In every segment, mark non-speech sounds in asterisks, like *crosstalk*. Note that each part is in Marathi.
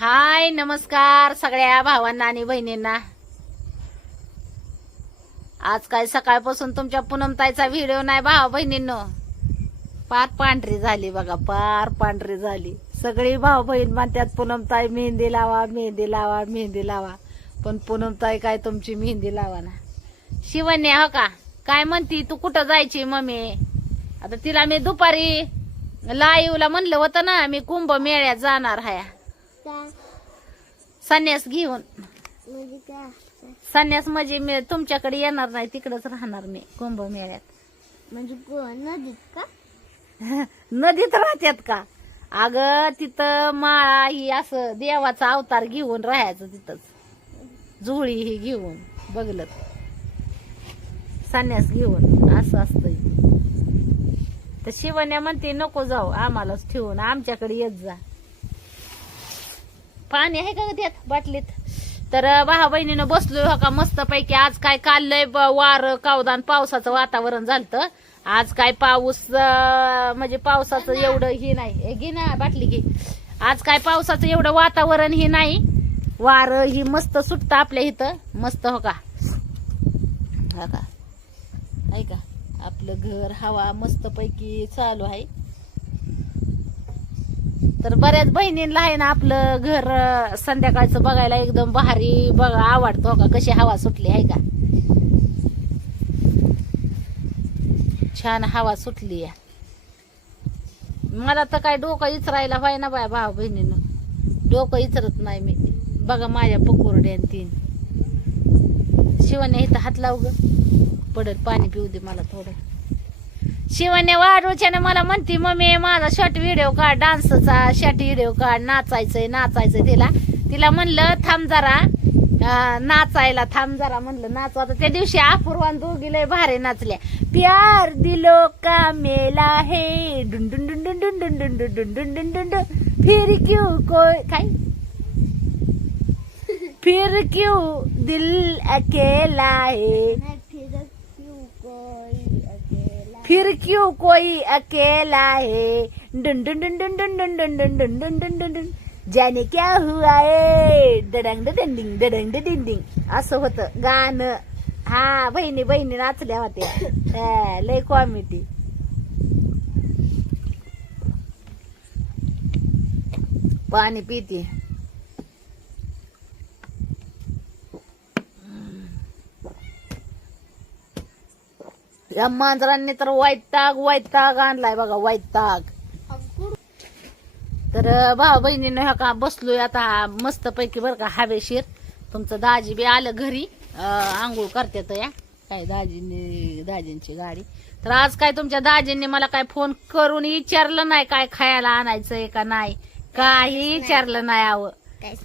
हाय नमस्कार सगळ्या भावांना आणि बहिणींना. आज काय सकाळपासून तुमच्या पूनमताईचा व्हिडिओ नाही भावा बहिणींनो. पार पांढरी झाली बघा पार पांढरी झाली. सगळी भाऊ बहीण म्हणतात पुनमताई मेहंदी लावा मेहंदी लावा मेहंदी लावा. पण पूनमताई काय तुमची मेहंदी लावा ना. शिवण्या हो का? काय म्हणती? तू कुठं जायची मम्मी? आता तिला मी दुपारी लाईवला म्हणलं होतं ना मी कुंभ मेळ्यात जाणार हाया. संन्यास घेऊन. म्हणजे काय संन्यास म्हणजे मी तुमच्याकडे येणार नाही तिकडच राहणार मी कुंभ मेळ्यात म्हणजे नदीत का? *laughs* नदीत राहत्यात का? अगं तिथं माळा ही असं देवाचा अवतार घेऊन राहायचं तिथंच. जुळी ही घेऊन बघलं संन्यास घेऊन असं असतंय. तर शिवण्या म्हणते नको जाऊ आम्हालाच ठेवून आमच्याकडे येत जा. पाणी आहे का त्यात? बाटलीत. तर भावा बहिणीनं बसलोय हो का मस्त पैकी आज काय काल लय ब- वार कावदान पावसाचं वातावरण झालतं. आज काय पाऊस म्हणजे पावसाचं एवढं हे नाही. हे घे ना बाटली घे. आज काय पावसाचं एवढं वातावरण हे नाही. वार ही मस्त सुटतं आपल्या इथं. मस्त हो का? हा का? ऐका आपलं घर हवा मस्त पैकी चालू आहे. तर बऱ्याच बहिणींना आहे ना आपलं घर संध्याकाळचं बघायला एकदम भारी बघा आवडतो का? कशी हवा सुटली आहे का? छान हवा सुटली आहे. मला तर काय डोकं इचरायला व्हाय ना बाय भाऊ बहिणीनं. डोकं इचरत नाही मी. बघा माझ्या पकोरड्यान तीन. शिवाने इथं हात लाव ग. पडत पाणी पिऊ दे मला थोडं. शिवाने वाढूच्याने मला म्हणती मम्मी माझा शॉर्ट व्हिडिओ काढ डान्सचा शॉर्ट व्हिडिओ काढ नाचायचंय नाचायचंय तिला तिला म्हणलं थांब जरा नाचायला थांब जरा म्हणलं नाचवा त्या दिवशी अपूर्वान दोघी लय भारी नाचल्या प्यार दिलो का मेला हे डुंडुन डुंडुन डुंडुन डुंडुन डुंडुन डुंडुन फिर क्यू कोय काय फिर क्यू दिल अकेला हे फिर क्यों कोई अकेला है डुन डुन डुन डुन डुन डुन डुन डुन डुन डुन डुन डुन डुन जाने क्या हुआ है डडंग डडिंग डडंग डिंग असं होतं गाणं हा बहिणी बहिणी नाचल्या होत्या लय कॉमेडी पाणी पिते या मांजरांनी तर वैताग वैताग आणलाय बघा वैताग तर भाऊ बहिणीनं ह्या का बसलोय आता मस्त पैकी बरं का हवेशीर. तुमचं दाजी बी आलं घरी. आंघोळ करतात या. काय दाजीने दाजींची गाडी. तर आज काय तुमच्या दाजींनी मला काय फोन करून विचारलं नाही काय खायला आणायचंय का नाही? काही विचारलं नाही आवं.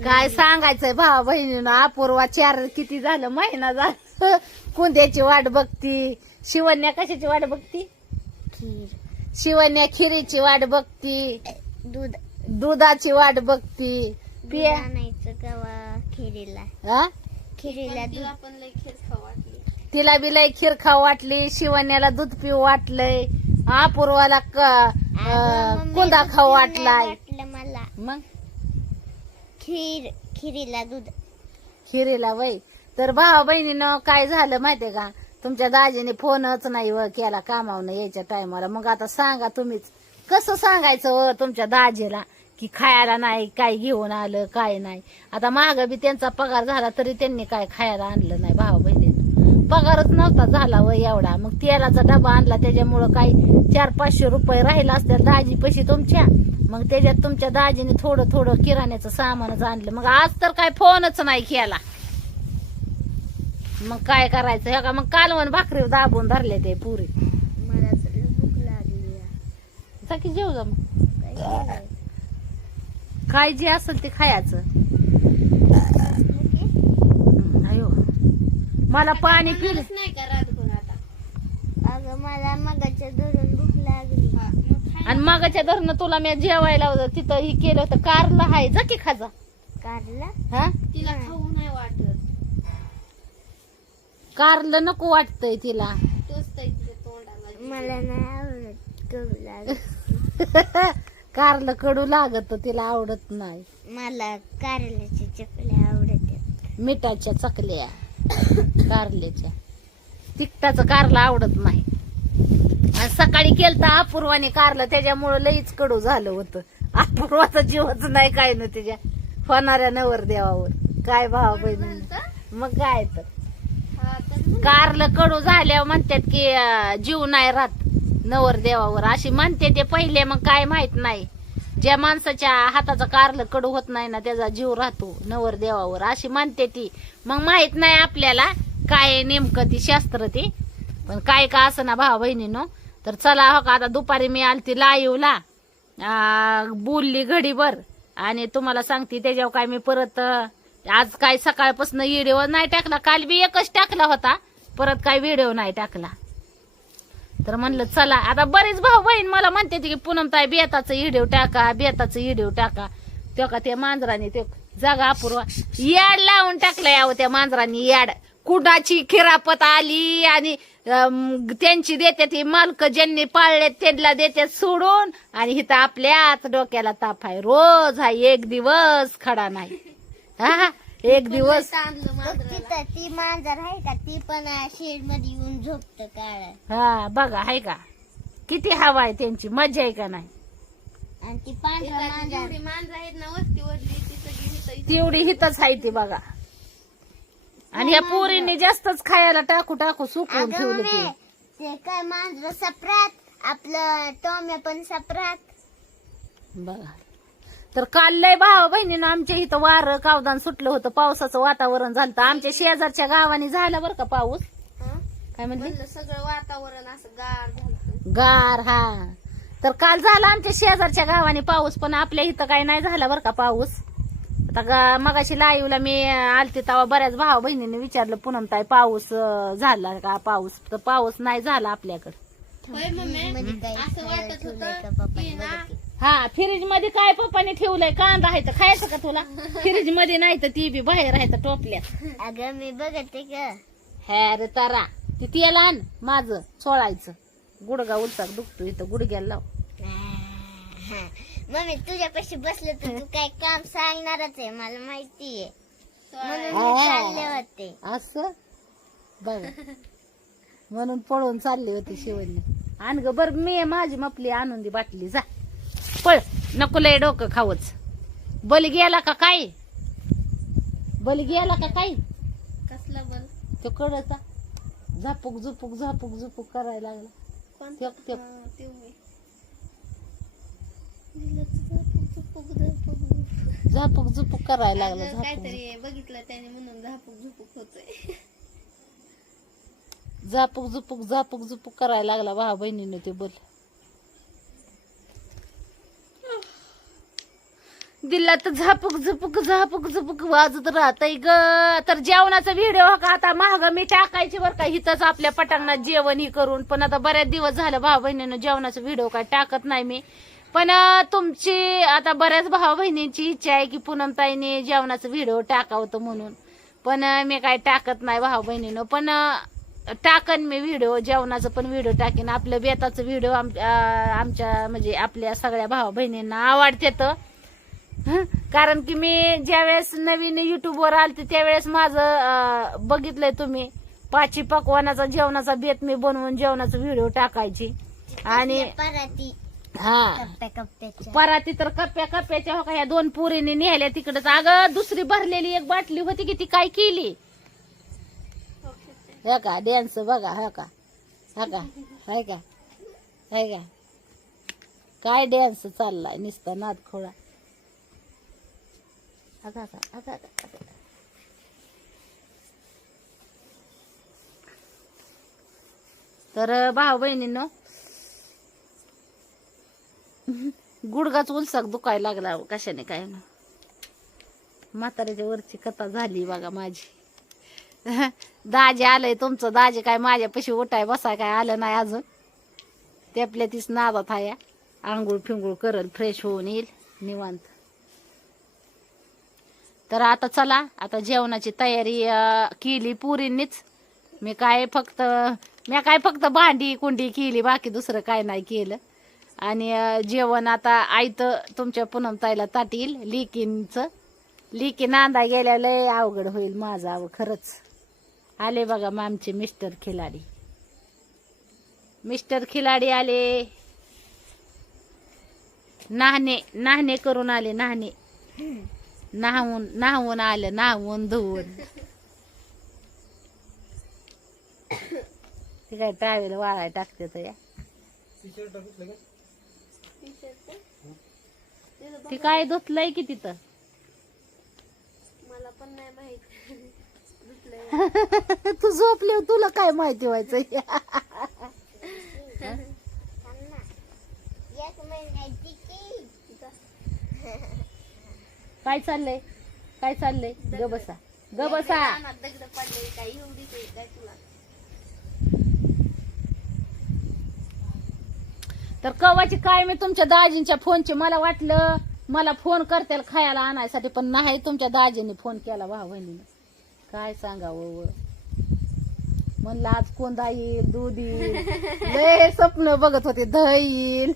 काय सांगायचंय भावा बहिणीनं अपूर्वा चार किती झालं महिना झालं. *laughs* कुंद्याची वाट बघती. शिवण्या कशाची वाट बघती? खीर शिवण्या खिरीची वाट बघती. दूध. दुधाची वाट बघती. दूध पिया आणायचं कवा खिरीला. हा? खिरीला दूध. तिला बी लय खीर खाऊ वाटली शिवण्याला दूध पिऊ वाटलंय. अपूर्वाला क- अगं, अं, मम्मी, कुंदा दूध खाऊ नाही वाटलाय. वाटलं मला. मग? खीर खिरीला दूध. खिरीला वय. तर भावा बहिणीनं काय झालं माहितीये का? तुमच्या दाजीने फोनच नाही व केला कामावनं यायच्या टायमाला. मग आता सांगा तुम्हीच. कसं सांगायचं व तुमच्या दाजीला की खायला नाही काय घेऊन आलं काय नाही. आता माग बी त्यांचा पगार झाला तरी त्यांनी काय खायला आणलं नाही भाऊ बहिणीनं. पगारच नव्हता झाला व एवढा. मग तेलाचा डबा आणला त्याच्यामुळं काही चार पाचशे रुपये राहिला असतील दाजी पैसे तुमच्या. मग त्याच्यात तुमच्या दाजीने थोडं थोडं किराण्याचं सामानच आणलं. मग आज तर काय फोनच नाही केला. मग काय करायचं? हे का मग कालवण भाकरी दाबून धरले ते पुरी. मला तर भूक लागली आहे. सकी जेव जा मग. काय करायचं? काय जे असेल ते खायचं. ओके? अयो मला पाणी पिलं. अगं मला मगाच्या धरून भूक लागली. आणि मगाच्या धरणं तुला मी जेवायला होतं, तिथं ही केलं होतं. कारला हाय जा की खाजा कारला? हा? तिला खाऊ नाही वाटत. कारलं नको वाटतंय तिला. मला नाही आवडत करू लागत. *laughs* कारलं कडू लागत तिला आवडत नाही. मला कारल्याचे चकल्या आवडतात. मिठाच्या चकल्या. कारल्याच्या. तिखटाचं कारलं आवडत नाही. आणि सकाळी केलं अपूर्वाने कारलं त्याच्यामुळं लईच कडू झालं होतं. अपूर्वाचा जीवच नाही काय ना तिच्या होणाऱ्या नवर देवावर काय भाव बहिणी मग काय तर. कारल कडू झाल्यावर म्हणतात की जीव नाही राहत नवर देवावर. अशी म्हणते ते पहिले मग काय माहीत नाही. ज्या माणसाच्या हाताचा कारलं कडू होत नाही ना त्याचा जीव राहतो नवर देवावर. अशी म्हणते ती. मग माहीत नाही आपल्याला काय नेमकं ती शास्त्र ती. पण काय का असं ना भावा बहिणीनो. तर चला हो का आता दुपारी मी आलती लाईवला. बोलली घडीभर. आणि तुम्हाला सांगते त्याच्यावर काय मी परत आज काय सकाळपासून व्हिडिओ नाही टाकला काल बी एकच टाकला होता. परत काय व्हिडिओ नाही टाकला. तर म्हणलं चला आता बरेच भाऊ बहीण मला म्हणते की पूनम ताई बेताचं व्हिडिओ टाका बेताचं व्हिडिओ टाका. तो का त्या मांजराने ते जागा अपूर्वा याड लावून टाकलं यावं त्या मांजराने याड. कुडाची खिरापत आली आणि त्यांची देते ती मालक ज्यांनी पाळले त्यांना देते सोडून आणि इथं आपल्याच डोक्याला ताप आहे. रोज हा एक दिवस खडा नाही. हा एक दिवस. ती मांजर आहे का ती पण शेडमध्ये येऊन झोपत काळ. हा बघा आहे का? किती हवा आहे त्यांची मजा आहे का नाही? आणि ती पांढरा मांजर. तेवढी हितच आहे ती बघा. आणि या पोरींनी जास्तच खायला टाकू टाकू सुकवून अगं ठेवलं ते. ते काय मांजर सपरात आपलं टोम्या पण सपरात. बघा. तर काल लय भावा बहिणीनं आमच्या इथं वारं कावदान सुटलं होतं पावसाचं वातावरण झालं आमच्या शेजारच्या गावाने झालं बरं का पाऊस? काय म्हणले? सगळं वातावरण असं गार झालं गार हा. तर काल झाला आमच्या शेजारच्या गावाने पाऊस पण आपल्या इथं काही नाही झाला बरं का पाऊस. आता गा- मगाशी लाईवला मी आलते तेव्हा बऱ्याच भावा बहिणीने विचारलं पूनम ताई पाऊस झाला का पाऊस? तर पाऊस नाही झाला आपल्याकडे. असं वाटत होत हा फ्रीजमध्ये काय पप्पाने ठेवलंय? कांदा आहे तर खायचं का तुला? *laughs* फ्रीजमध्ये नाही तर ती बी बाहेर आहे तर टोपल्यात. अगं मी बघते का हॅ रे तारा ती तेल आण माझं चोळायचं. गुडगा उलचाक दुखतो इथं गुडघ्याला लाव. मम्मी तुझ्यापाशी बसले तर तू काय काम सांगणारच आहे मला माहितीये. म्हणून. मी चालले होते. असं? बघा म्हणून पळून चालली होती शिवण्य आण ग बर मी माझी मपली आणून दी बाटली जा. पळ. नको लय डोकं खावच बली गेला का काय? बली गेला का काय? कसला बल? तो कडचा. झापूक झुपूक झापूक झुपूक करायला लागला. झापूक झुपूक करायला लागला काहीतरी बघितलं त्याने म्हणून झापूक झुपूक होतोय. झापूक झुपूक झापूक झुपूक करायला लागला भावा बहिणीने ते बोल. दिला तर झापूक झुपूक झापूक झुपूक वाजत राहतय ग. तर जेवणाचा व्हिडिओ का आता महाग मी टाकायची बरं का? हिथंच आपल्या पटांगणात जेवण ही करून. पण आता बऱ्याच दिवस झालं भाऊ बहिणीनं जेवणाचा व्हिडिओ काय टाकत नाही मी. पण तुमची आता बऱ्याच भाऊ बहिणींची इच्छा आहे की पूनमताईने जेवणाचा व्हिडिओ टाकावतं म्हणून. पण मी काय टाकत नाही भाऊ बहिणीनं पण टाकन मी व्हिडिओ जेवणाचं पण व्हिडिओ टाकेन. आपलं बेताचं व्हिडिओ आमच्या म्हणजे आपल्या सगळ्या भावा बहिणींना आवडते तर हं? कारण की मी ज्यावेळेस नवीन युट्यूबवर आलते त्यावेळेस माझं अं, बघितलंय तुम्ही. पाची पकवानाचा जेवणाचा बेत मी बनवून जेवणाचा व्हिडिओ टाकायची. आणि पराती हा. कप्प्या कप्प्याच्या. पराती तर कप्प्या कप्प्याच्या हो का? ह्या दोन पोरीने नेल्या तिकडच. अगं दुसरी भरलेली एक बाटली होती की ती काय केली? हे का? डॅन्स बघा हा का? हा का? हाय का? हाय का? काय डॅन्स चाललाय? नुसता नाद खोळा. अगं, अगं, अगं, अगं, अगं. तर भाऊ बहिणींनो गुडगाच उलसाक दुखायला लागला कशाने काय ना. म्हाताऱ्याच्या वरची कथा झाली बघा माझी. दाजे आलंय तुमचं दाजे काय माझ्यापाशी उठाय बसाय काय आलं नाही अजून. त्यापल्या तीच नादात हाया आंघोळ फिंगूळ करल फ्रेश होऊन येईल निवांत. तर आता चला आता जेवणाची तयारी केली पुरींनीच. मी काय फक्त मी काय फक्त भांडी कुंडी केली बाकी दुसरं काय नाही केलं. आणि जेवण आता आयतं तुमच्या पुनमताईला ताटील लिकींचं. लिकी नांदा गेल्या लय अवघड होईल माझं आव खरंच. आले बघा मग आमचे मिस्टर खिलाडी. मिस्टर खिलाडी आले. नाहणे नाहणे करून आले नाहणे नाहून नाहून आलं नाहून धुवून ते काय ट्रॅव्हल वाळाय टाकते तर या ती काय धुतलंय की तिथं मला पण नाही माहीत. तू झोपले तुला काय माहिती व्हायचं? एक महिन्याची *laughs* काय चाललंय? काय चाललंय? ग बसा. ग बसा. दगड पडले काय एवढी काय तुला? तर कवाची काय मी तुमच्या दाजींच्या फोनची? मला वाटलं मला फोन करतील खायला आणायसाठी पण नाही तुमच्या दाजीने फोन केला भाऊ बहिणीनं. काय सांगावं व. म्हणलं आज कोंदा येईल दूध येईल. *laughs* लय स्वप्न बघत होते दही येईल.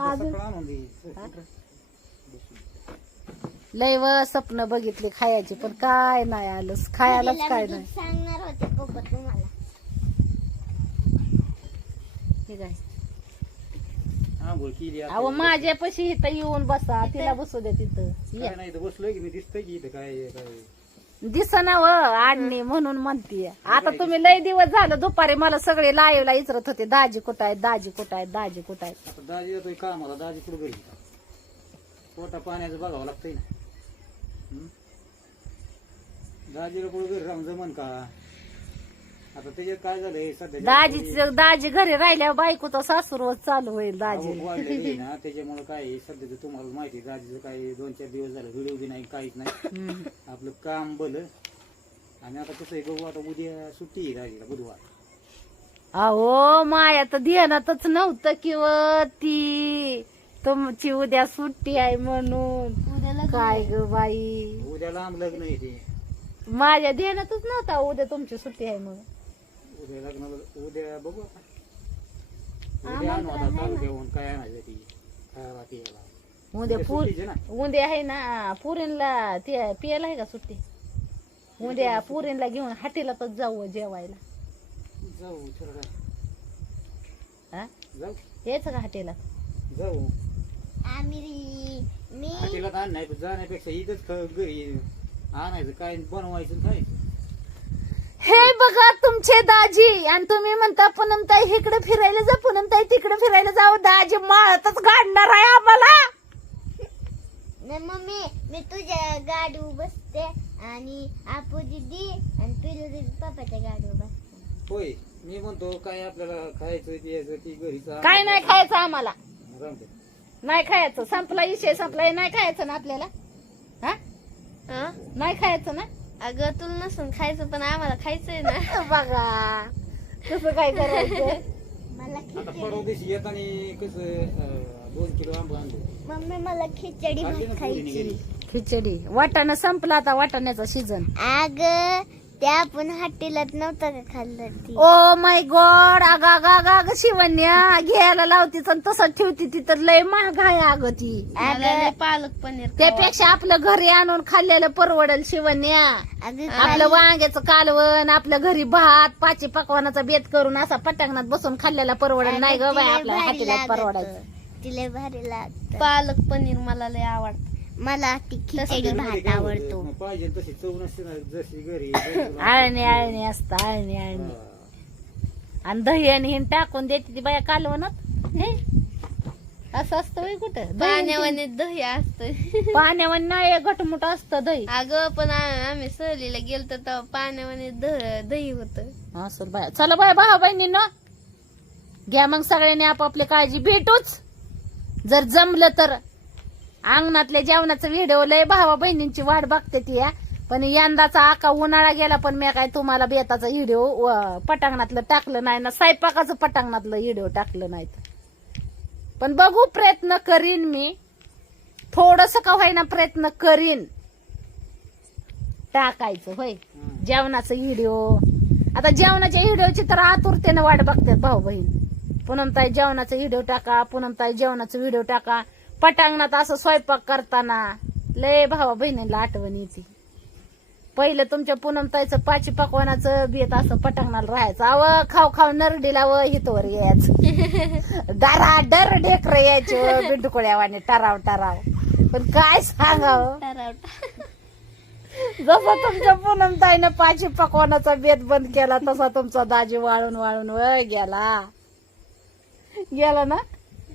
आज लय व स्वप्न बघितले खायचे पण काय नाही आलं खायलाच काय नाही. सांगणार होते पप्पा तुम्हाला. ठीक आहे आंघोळ केली आता. अहो माझ्यापाशी इथं येऊन बसा तिला बसू द्या तिथं. या. काय नाही इथं बसलोय की मी दिसतंय की इथं काय काय दिसना व आणणे म्हणून म्हणतीये आता तुम्ही लय दिवस झालं दुपारी मला सगळे लाईव्हला इचरत होते दाजी कुठं आहेत दाजी कुठं आहेत दाजी कुठं आहेत? आता दाजी जातोय कामाला दाजी कुठं घरी? पोटा पाण्याचं बघावं लागतंय ना? दाजीला कुठं घरी राहून जमन का? आता त्याच्यात काय झालंय? सध्या दाजी दाजी घरी राहिल्यावर बायकोचा सासूरवच चालू होईल दाजी. वाढलेली ना. त्याच्यामुळे काय आहे, सध्याचं तुम्हाला माहिती आहे, दाजीचं काय दोन चार दिवस झालं व्हिडिओ बी नाही काहीच नाही. आपलं काम भलं आणि आता कसं आहे बघू आता उद्या सुट्टी आहे दाजीला बुधवार. अहो माया तर ध्यानातच नव्हतं किंवा ती तुमची उद्या सुट्टी आहे म्हणून. काय ग बाई? उद्या लांब लग्न आहे ते. माझ्या ध्यानातच नव्हता उद्या तुमची सुट्टी आहे म्हणून. उद्या लग्न उद्या बघू आता. उद्या आणू आता चालू घेऊन काय आणायचं ती. खायला पियाला उद्या पूर सुट्टीच आहे ना. उद्या आहे ना पुरीनला ते पियाला आहे का सुट्टी? उद्या पुरीनला घेऊन हाटेलातच जाऊ जेवायला. जाऊ चल काय हा जाऊ. यायचं का हाटेला? जाऊ. आम्ही मी हॉटेलात आण नाही जाण्यापेक्षा इथंच ख- घरी आणायचं काय बनवायचं हे बघा तुमचे दाजी आणि तुम्ही म्हणता पूनमताई इकडे फिरायला जा पूनमताई तिकडे फिरायला जाऊ दाजी माळतच गाडणार आहे आम्हाला. नाही मम्मी मी तुझ्या गाडीवर बसते आणि आपू दिदी आणि पिलू दिदी पप्पाच्या गाडीवर बसते. होय मी म्हणतो काय आपल्याला खायचं ती घरीच. काय नाही खायचं आम्हाला. नाही खायचं. संपला विषय संपला. नाही खायचं ना आपल्याला? हा? नाही खायचं ना? अगं तुला नसून खायचं पण आम्हाला खायचंय ना. *laughs* बघा. कसं काय करायचं मला आता परवा दिवशी येताना कसं अं, दोन किलो आंबा आणलो. मम्मी मला खिचडी भात खायची. खिचडी. वाटाणा संपला आता वाटाण्याचा सीझन अग त्या आपण हॉटेलात नव्हतं का खाल्लं ती? ओ माय गॉड अगा गा गा ग शिवण्या. घ्यायला लावतीच आणि तसं ठेवती ती तर लय महाग आहे अगं ती. अगं पालक पनीर त्यापेक्षा आपलं घरी आणून खाल्लेलं परवडल शिवण्या. अगं आपलं वांग्याचं कालवण आपलं घरी भात पाची पकवानाचा बेत करून असा पटांगणात बसून खाल्लेला परवडल. नाही ग बाय आपल्या हातीला परवडायचं. तिला भारी लागत. पालक पनीर मला लय आवडत. मला ती खिचडी भात आवडतो. मग पाहिजे तशी चव नसते ना जशी घरी *laughs* आळणी आळणी असतं आळणी आळणी. आणि दही आणि हिन टाकून देते ती बाया कालवणात. हे? असं असतं होय कुठं? दही पाण्यावाने दही असत *laughs* पाण्यावर नाही घटमुट असतं दही. अगं पण आ- आम्ही सहलीला गेलतो तेव्हा पाण्यावाने द- दही होत. असं बाय. चला बाय भाऊ बहिणींनो. घ्या मग सगळ्यांनी आपापली काळजी. भेटूच. जर जमलं तर. अंगणातल्या जेवणाचा व्हिडिओ लय भावा बहिणींची वाट बघते ती या पण यंदाचा आका उन्हाळा गेला पण मी काय तुम्हाला बेताचा व्हिडिओ पटांगणातलं टाकलं नाही ना स्वयंपाकाचं पटांगणातलं व्हिडिओ टाकलं नाही पण बघू प्रयत्न करीन मी. थोडस का होईना प्रयत्न करीन. टाकायचं होय. जेवणाचा व्हिडिओ आता जेवणाच्या व्हिडिओची तर आतुरतेनं वाट बघतात भाऊ बहीण. पुनमताई जेवणाचा व्हिडिओ टाका पुनमताई जेवणाचा व्हिडिओ टाका. पटांगणात असं स्वयंपाक करताना लय भावा बहिणीला आठवण येते. पहिलं तुमच्या पूनमताईचं पाची पकवानाचं बेत असं पटांगणाला राहायचं. अव खाऊ खाऊ नरडीला व हितवर यायचं. *laughs* डरा डर ढेकर यायचे व बिंडुकोळ्यावाने टराव टराव. पण काय सांगावं? *laughs* जसा तुमच्या पूनमताईनं पाची पकवानाचा बेत बंद केला तसा तुमचा दाजी वाळून वाळून व गेला. गेला ना?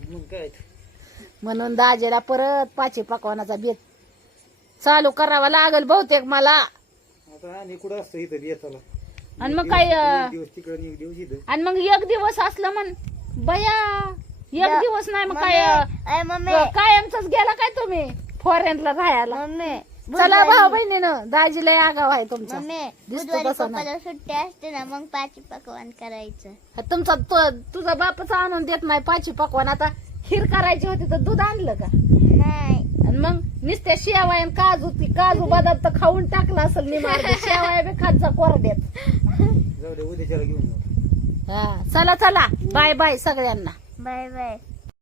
मग काय? म्हणून दाजीला परत पाची पकवानाचा बेत. चालू करावा लागल बहुतेक मला. आता आणि कुठं असतं इथं येताला आणि मग काय अं, एक दिवस तिकडे आणि एक दिवस इथं. आणि मग एक दिवस असलं म्हण बया एक दिवस नाही मग काय अं, अय मम्मी कायमच गेला काय तुम्ही फॉरेनला राहायला? मम्मी चला भाऊ बहिणीनं दाजीला आगाव आहे तुमचा. मम्मी दिसतो बुधवारी तसं नाही. पप्पाला सुट्टी असते ना मग पाची पकवान करायचं. तुमचा तो- तुझा बापच आणून देत नाही पाची पकवान आता. खीर करायची होती तर दूध आणलं का? नाही. आणि मग नुसत्या शेवाय आणि काजू ती काजू बदाम तर खाऊन टाकला असेल मी मार्ग. *laughs* शेवाय बी खात जा कोरड्यात. जाऊ दे उद्याच्याला घेऊन जाऊ. हा चला चला. बाय बाय सगळ्यांना. Bye bye.